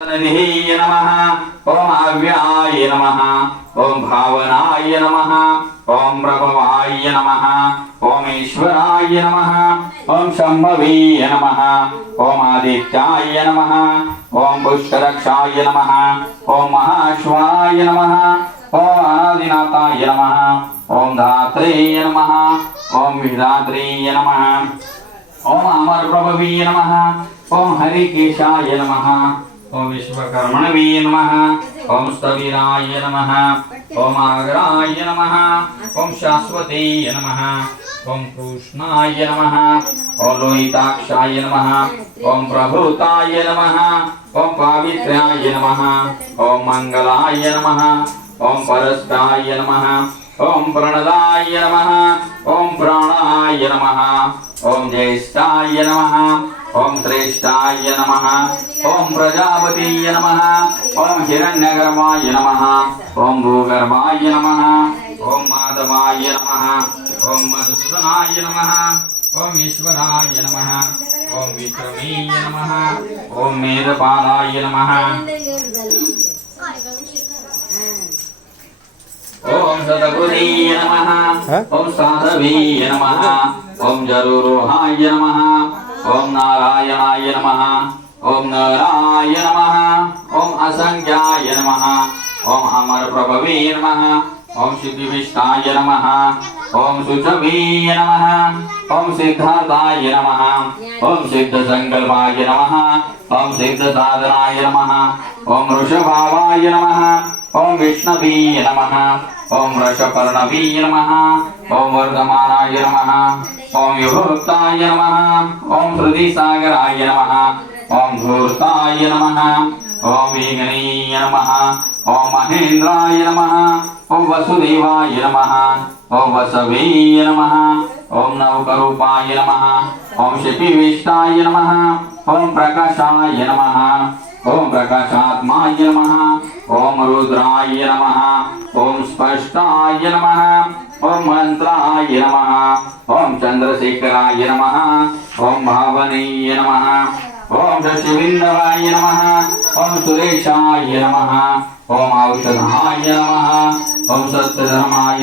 नमः ओम अव्याय नमः ओम भावनाय नमः ओम प्रभवाय नमः ओम ईश्वराय नमः ओम शंभवे नमः ओम आदित्याय नमः ओम पुष्करक्षाय नमः ओम महाश्वाय नमः ओम अनादिनाथाय नमः ओम धात्रे नमः ओम विधात्रे नमः ओम अमरप्रभवे नमः ओम हरिकेशाय नमः ओम विश्वकर्मणवे नमः ओम स्थविराय नमः ओम आगराय नमः ओम शाश्वते नमः ओम कृष्णाय नमः ओम लोहिताक्षाय नमः ओम प्रभुताय नमः ओम पावित्र्याय नमः ओम मंगलाय नमः ओम परस्ताय नमः ओम प्रणदाय नमः ओम प्राणाय नमः ओम ज्येष्ठाय नमः ओम श्रेष्ठाय नमः ओम प्रजापतिये नमः ओम हिरण्यगर्भाय नमः ओम भूगर्भाय नमः ओम माधवाय नमः ओम मधुसूदनाय नमः ओम ईश्वराय नमः ओम विक्रमीय नमः ओम मेधपालाय नमः ओम सतबुद्धि नमः ओम साधवे नमः ओम जरूरोहाय नमः ओम नारायणाय नमः ओम नराय नमः ओम असंख्याय नमः ओम अमर प्रभवे नमः ओम सिद्धिविष्टाय नमः ओम सुचवे नमः ओम सिद्धार्थाय नमः ओम सिद्ध संकल्पाय नमः ओम सिद्ध साधनाय नमः ओम वृषभावाय नमः ओम विष्णवे नमः ओम वृषपर्णवे नमः ओम वर्धमानाय नमः ओम विभुक्ताय नमः ओम हृदिसागराय नमः ओम धूर्ताय नमः ओम वेगनीय नमः ओम महेन्द्राय नमः ओम वसुदेवाय नमः ओम वसवे नमः ओम नवकरूपाय नमः ओम शिपिविष्टाय नमः ओम प्रकाशाय नमः ओम प्रकाशात्माय नमः ओम रुद्राय नमः ओम स्पष्टाय नमः ओम मंत्राय नमः ओम चंद्रशेखराय नमः ओम भावनीय नमः ओम शशिबिंदवाय नमः ओम सुरेशाय नमः ओम औषधाय नमः ओम सत्यधर्माय